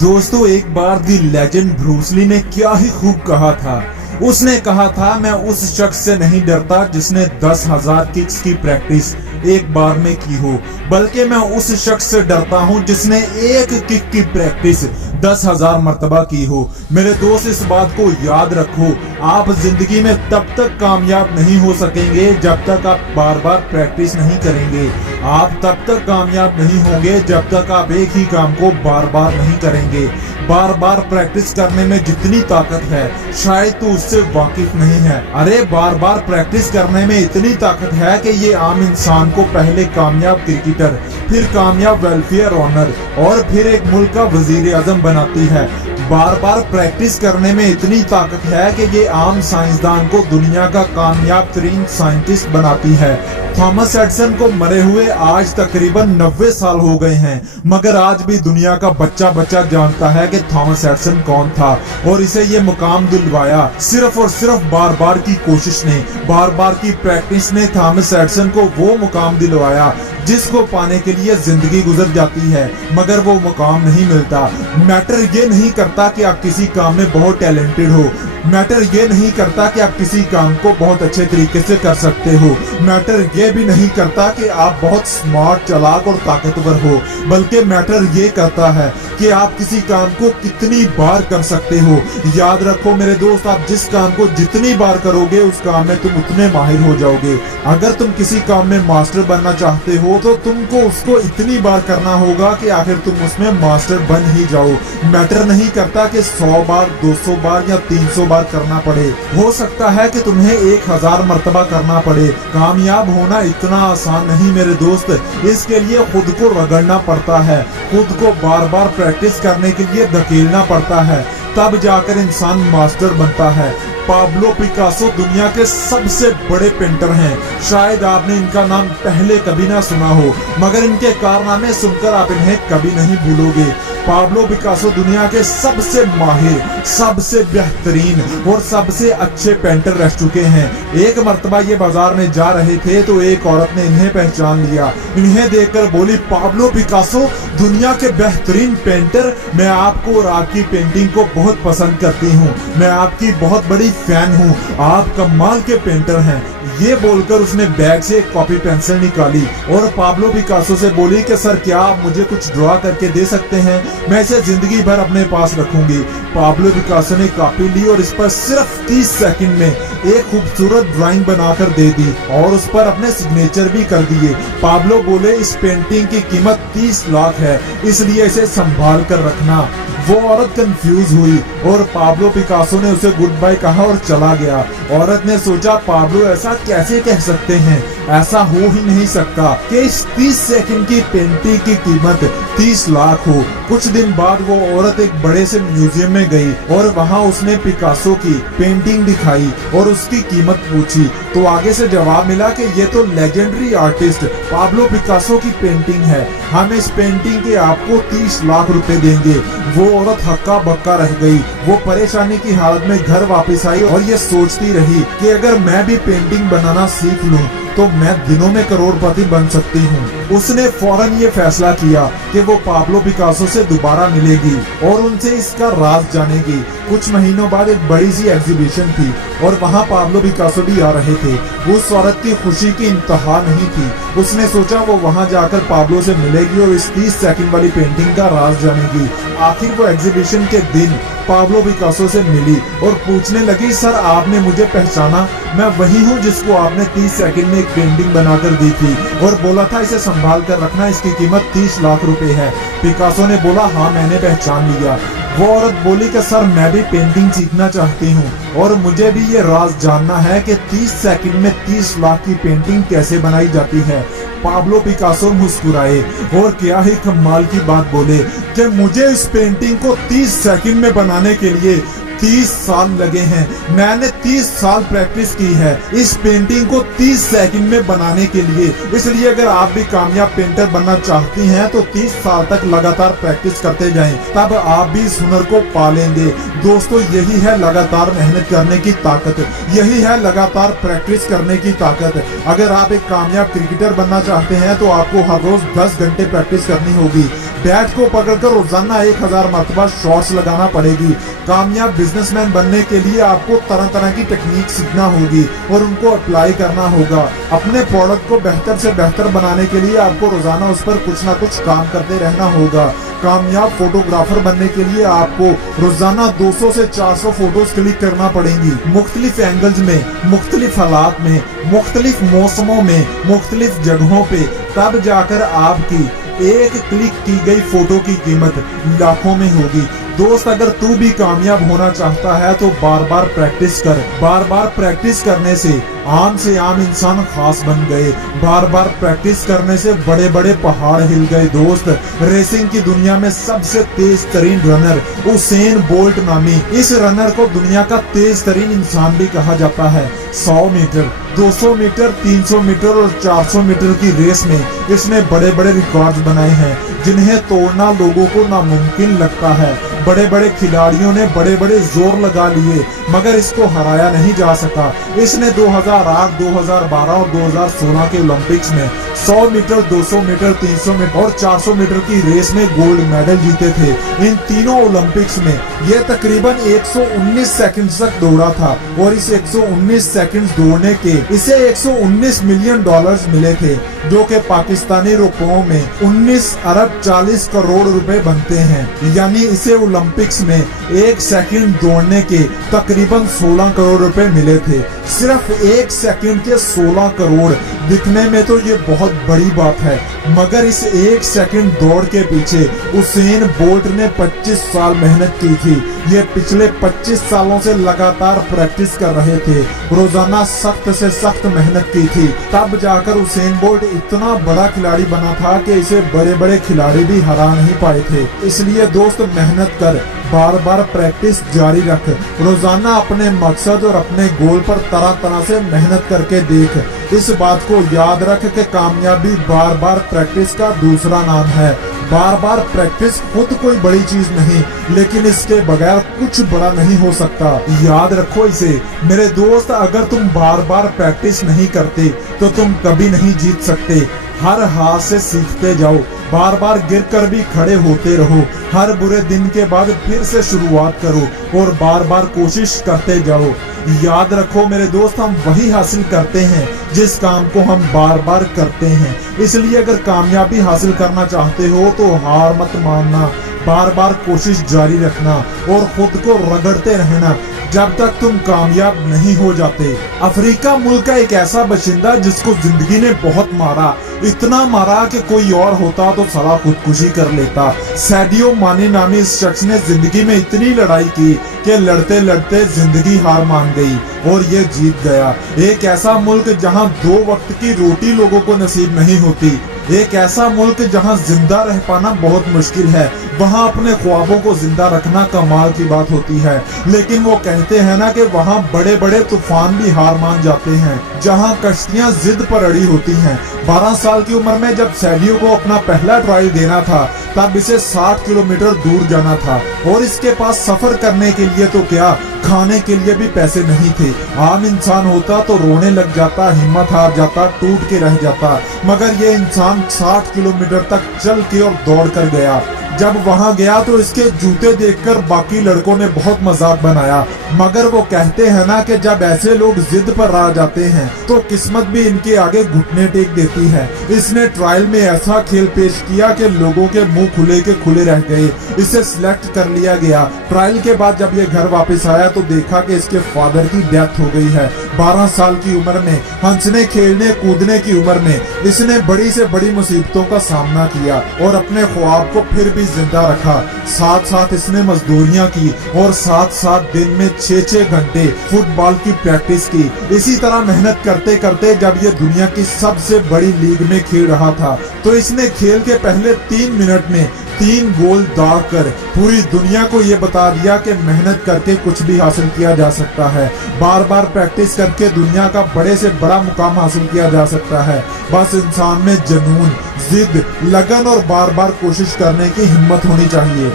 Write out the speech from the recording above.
दोस्तों, एक बार दी legend Bruce Lee ने क्या ही खूब कहा था। उसने कहा था, मैं उस शख्स से नहीं डरता जिसने 10,000 किक्स की प्रैक्टिस एक बार में की हो, बल्कि मैं उस शख्स से डरता हूं जिसने एक किक की प्रैक्टिस 10,000 मर्तबा की हो। मेरे दोस्त, इस बात को याद रखो, आप जिंदगी में तब तक कामयाब नहीं हो सकेंगे जब तक आप बार बार प्रैक्टिस नहीं करेंगे। आप तब तक कामयाब नहीं होंगे जब तक आप एक ही काम को बार बार नहीं करेंगे। बार बार प्रैक्टिस करने में जितनी ताकत है, शायद तू उससे वाकिफ नहीं है। अरे बार बार प्रैक्टिस करने में इतनी ताकत है कि ये आम इंसान को पहले कामयाब क्रिकेटर, फिर कामयाब वेलफेयर ऑनर और फिर एक मुल्क का वजीर आजम बनाती है। बार बार प्रैक्टिस करने में इतनी ताकत है कि ये आम साइंसदान को दुनिया का कामयाब तरीन साइंटिस्ट बनाती है। थॉमस एडिसन को मरे हुए आज तकरीबन 90 साल हो गए हैं, मगर आज भी दुनिया का बच्चा बच्चा जानता है कि थॉमस एडिसन कौन था और इसे ये मुकाम दिलवाया सिर्फ और सिर्फ बार बार की कोशिश ने, बार बार की प्रैक्टिस ने थॉमस एडिसन को वो मुकाम दिलवाया जिसको पाने के लिए जिंदगी गुजर जाती है मगर वो मुकाम नहीं मिलता। मैटर ये नहीं करता कि आप किसी काम में बहुत टैलेंटेड हो, मैटर ये नहीं करता कि आप किसी काम को बहुत अच्छे तरीके से कर सकते हो, मैटर ये भी नहीं करता कि आप बहुत स्मार्ट, चालाक और ताकतवर हो, बल्कि मैटर ये करता है कि आप किसी काम को कितनी बार कर सकते हो। याद रखो मेरे दोस्त, आप जिस काम को जितनी बार करोगे उस काम में तुम उतने माहिर हो जाओगे। अगर तुम किसी काम में मास्टर बनना चाहते हो तो तुमको उसको इतनी बार करना होगा कि आखिर तुम उसमें मास्टर बन ही जाओ। मैटर नहीं करता कि 100 बार, 200 बार या 300 बार करना पड़े, हो सकता है कि तुम्हें 1000 मर्तबा करना पड़े। कामयाब होना इतना आसान नहीं मेरे दोस्त, इसके लिए खुद को रगड़ना पड़ता है, खुद को बार बार प्रैक्टिस करने के लिए धकेलना पड़ता है, तब जाकर इंसान मास्टर बनता है। पाब्लो पिकासो दुनिया के सबसे बड़े पेंटर हैं। शायद आपने इनका नाम पहले कभी ना सुना हो, मगर इनके कारनामे सुनकर आप इन्हें कभी नहीं भूलोगे। पाब्लो पिकासो दुनिया के सबसे माहिर, सबसे बेहतरीन और सबसे अच्छे पेंटर रह चुके हैं। एक मर्तबा ये बाजार में जा रहे थे तो एक औरत ने इन्हें पहचान लिया। इन्हें देखकर बोली, पाब्लो पिकासो दुनिया के बेहतरीन पेंटर, मैं आपको और आपकी पेंटिंग को बहुत पसंद करती हूँ, मैं आपकी बहुत बड़ी फैन हूँ, आप कमाल के पेंटर हैं। ये बोलकर उसने बैग से एक कॉपी पेंसिल निकाली और पाब्लो पिकासो से बोली कि सर, क्या आप मुझे कुछ ड्रॉ करके दे सकते हैं, मैं इसे जिंदगी भर अपने पास रखूंगी। पाब्लो पिकासो ने कॉपी ली और इस पर सिर्फ 30 सेकंड में एक खूबसूरत ड्राइंग बनाकर दे दी और उस पर अपने सिग्नेचर भी कर दिए। पाब्लो बोले, इस पेंटिंग की कीमत 30 लाख है, इसलिए इसे संभाल कर रखना। वो औरत कंफ्यूज हुई और पाब्लो पिकासो ने उसे गुड बाय कहा और चला गया। औरत ने सोचा, पाब्लो ऐसा कैसे कह सकते हैं, ऐसा हो ही नहीं सकता कि इस 30 सेकंड की पेंटिंग की कीमत 30 लाख हो। कुछ दिन बाद वो औरत एक बड़े से म्यूजियम में गई और वहाँ उसने पिकासो की पेंटिंग दिखाई और उसकी कीमत पूछी तो आगे से जवाब मिला कि ये तो लेजेंडरी आर्टिस्ट पाब्लो पिकासो की पेंटिंग है, हम इस पेंटिंग के आपको 30 लाख रुपए देंगे। वो औरत हक्का बक्का रह गई। वो परेशानी की हालत में घर वापस आई और ये सोचती रही कि अगर मैं भी पेंटिंग बनाना सीख लूं तो मैं दिनों में करोड़पति बन सकती हूँ। उसने फौरन ये फैसला किया कि वो पाब्लो पिकासो से दोबारा मिलेगी और उनसे इसका राज जानेगी। कुछ महीनों बाद एक बड़ी सी एग्जीबिशन थी और वहाँ पाब्लो पिकासो भी आ रहे थे। उस औरत की खुशी की इंतहा नहीं थी। उसने सोचा वो वहाँ जाकर पाब्लो से मिलेगी और इस 30 सेकंड वाली पेंटिंग का राज जानेगी। आखिर वो एग्जीबिशन के दिन पाब्लो पिकासो से मिली और पूछने लगी, सर आपने मुझे पहचाना, मैं वही हूँ जिसको आपने 30 सेकंड में एक पेंटिंग बनाकर दी थी और बोला था इसे संभाल कर रखना, इसकी कीमत 30 लाख रुपए है। पिकासो ने बोला, हाँ मैंने पहचान लिया। वो औरत बोली कि सर मैं भी पेंटिंग सीखना चाहती हूँ और मुझे भी ये राज जानना है कि 30 सेकंड में 30 लाख की पेंटिंग कैसे बनाई जाती है। पाब्लो पिकासो मुस्कुराए और क्या ही कमाल की बात बोले कि मुझे इस पेंटिंग को 30 सेकंड में बनाने के लिए 30 साल लगे हैं। मैंने 30 साल प्रैक्टिस की है इस पेंटिंग को 30 सेकंड में बनाने के लिए। इसलिए अगर आप भी कामयाब पेंटर बनना चाहती हैं तो 30 साल तक लगातार प्रैक्टिस करते जाएं, तब आप भी इस हुनर को पालेंगे। दोस्तों, यही है लगातार मेहनत करने की ताकत, यही है लगातार प्रैक्टिस करने की ताकत। अगर आप एक कामयाब क्रिकेटर बनना चाहते हैं तो आपको हर रोज 10 घंटे प्रैक्टिस करनी होगी। बैट को पकड़कर रोजाना 1000 मरतबा शॉट्स लगाना पड़ेगी। कामयाब बिजनेसमैन बनने के लिए आपको तरह तरह की टेक्निक सीखना होगी और उनको अप्लाई करना होगा। अपने प्रोडक्ट को बेहतर से बेहतर बनाने के लिए आपको रोजाना उस पर कुछ ना कुछ काम करते रहना होगा। कामयाब फोटोग्राफर बनने के लिए आपको रोजाना 200 से 400 फोटोज क्लिक करना पड़ेंगी, मुख्तलिफ एंगल्स में, मुख्तलिफ हालात में, मुख्तलिफ मौसमों में, मुख्तलिफ जगहों पे। तब जाकर आपकी एक क्लिक की गई फोटो की कीमत लाखों में होगी। दोस्त, अगर तू भी कामयाब होना चाहता है तो बार बार प्रैक्टिस कर। बार बार प्रैक्टिस करने से आम इंसान खास बन गए। बार बार प्रैक्टिस करने से बड़े बड़े पहाड़ हिल गए। दोस्त, रेसिंग की दुनिया में सबसे तेज तरीन रनर उसेन बोल्ट नामी इस रनर को दुनिया का तेज तरीन इंसान भी कहा जाता है। 100 मीटर, 200 मीटर, 300 मीटर और 400 मीटर की रेस में इसने बड़े बड़े रिकॉर्ड बनाए हैं जिन्हें तोड़ना लोगों को नामुमकिन लगता है। बड़े बड़े खिलाड़ियों ने बड़े बड़े जोर लगा लिए मगर इसको हराया नहीं जा सका। इसने 2008, 2012 और 2016 के ओलंपिक्स में 100 मीटर, 200 मीटर, 300 मीटर और 400 मीटर की रेस में गोल्ड मेडल जीते थे। इन तीनों ओलंपिक्स में ये तकरीबन 119 सेकंड तक दौड़ा था और इस 119 सेकंड दौड़ने के इसे 119 मिलियन डॉलर्स मिले थे, जो कि पाकिस्तानी रुपयों में 19 अरब 40 करोड़ रुपए बनते हैं। यानी इसे ओलंपिक्स में 1 सेकंड दौड़ने के तकरीबन 16 करोड़ रुपए मिले थे। सिर्फ 1 सेकंड के 16 करोड़ दिखने में तो ये बहुत बड़ी बात है, मगर इस 1 सेकंड दौड़ के पीछे उसेन बोल्ट ने 25 साल मेहनत की थी। ये पिछले 25 सालों से लगातार प्रैक्टिस कर रहे थे, रोजाना सख्त से सख्त मेहनत की थी। तब जाकर उसेन बोल्ट इतना बड़ा खिलाड़ी बना था कि इसे बड़े बड़े खिलाड़ी भी हरा नहीं पाए थे। इसलिए दोस्त, मेहनत कर, बार बार प्रैक्टिस जारी रख, रोजाना अपने मकसद और अपने गोल पर तरह तरह से मेहनत करके देख। इस बात को याद रख कि कामयाबी बार बार प्रैक्टिस का दूसरा नाम है। बार बार प्रैक्टिस खुद कोई बड़ी चीज नहीं, लेकिन इसके बगैर कुछ बड़ा नहीं हो सकता। याद रखो इसे मेरे दोस्त। अगर तुम बार बार प्रैक्टिस नहीं करते तो तुम कभी नहीं जीत सकते। हर हार से सीखते जाओ, बार बार गिरकर भी खड़े होते रहो। हर बुरे दिन के बाद फिर से शुरुआत करो और बार बार कोशिश करते जाओ। याद रखो मेरे दोस्त, हम वही हासिल करते हैं जिस काम को हम बार बार करते हैं। इसलिए अगर कामयाबी हासिल करना चाहते हो तो हार मत मानना, बार बार कोशिश जारी रखना और खुद को रगड़ते रहना जब तक तुम कामयाब नहीं हो जाते। अफ्रीका मुल्क का एक ऐसा बशिंदा जिसको जिंदगी ने बहुत मारा, इतना मारा कि कोई और होता तो साला खुदकुशी कर लेता। सैडियो माने नामी इस शख्स ने जिंदगी में इतनी लड़ाई की कि लड़ते लड़ते जिंदगी हार मान गई और ये जीत गया। एक ऐसा मुल्क जहां 2 वक्त की रोटी लोगों को नसीब नहीं होती, एक ऐसा मुल्क जहां जिंदा रह पाना बहुत मुश्किल है, वहां अपने ख्वाबों को जिंदा रखना कमाल की बात होती है। लेकिन वो कहते हैं ना कि वहां बड़े बड़े तूफान भी हार मान जाते हैं, जहां कश्तियां जिद पर अड़ी होती हैं। 12 साल की उम्र में जब सैडियो को अपना पहला ट्रायल देना था, तब इसे 60 किलोमीटर दूर जाना था और इसके पास सफर करने के लिए तो क्या, खाने के लिए भी पैसे नहीं थे। आम इंसान होता तो रोने लग जाता, हिम्मत हार जाता, टूट के रह जाता, मगर ये इंसान 60 किलोमीटर तक चल के और दौड़ कर गया। जब वहां गया तो इसके जूते देखकर बाकी लड़कों ने बहुत मजाक बनाया, मगर वो कहते हैं ना कि जब ऐसे लोग जिद पर आ जाते हैं तो किस्मत भी इनके आगे घुटने टेक देती है। इसने ट्रायल में ऐसा खेल पेश किया कि लोगों के मुंह खुले के खुले रह गए। इसे सिलेक्ट कर लिया गया। ट्रायल के बाद जब ये घर वापस आया तो देखा कि इसके फादर की डेथ हो गई है। 12 साल की उम्र में, हंसने खेलने कूदने की उम्र में इसने बड़ी से बड़ी मुसीबतों का सामना किया और अपने ख्वाब को फिर भी जिंदा रखा। साथ साथ इसने मजदूरियां की और साथ साथ दिन में 6-6 घंटे फुटबॉल की प्रैक्टिस की। इसी तरह मेहनत करते करते जब ये दुनिया की सबसे बड़ी लीग में खेल रहा था तो इसने खेल के पहले 3 मिनट में 3 गोल दागकर पूरी दुनिया को ये बता दिया कि मेहनत करके कुछ भी हासिल किया जा सकता है। बार बार प्रैक्टिस करके दुनिया का बड़े से बड़ा मुकाम हासिल किया जा सकता है। बस इंसान में जुनून, जिद, लगन और बार बार कोशिश करने की हिम्मत होनी चाहिए।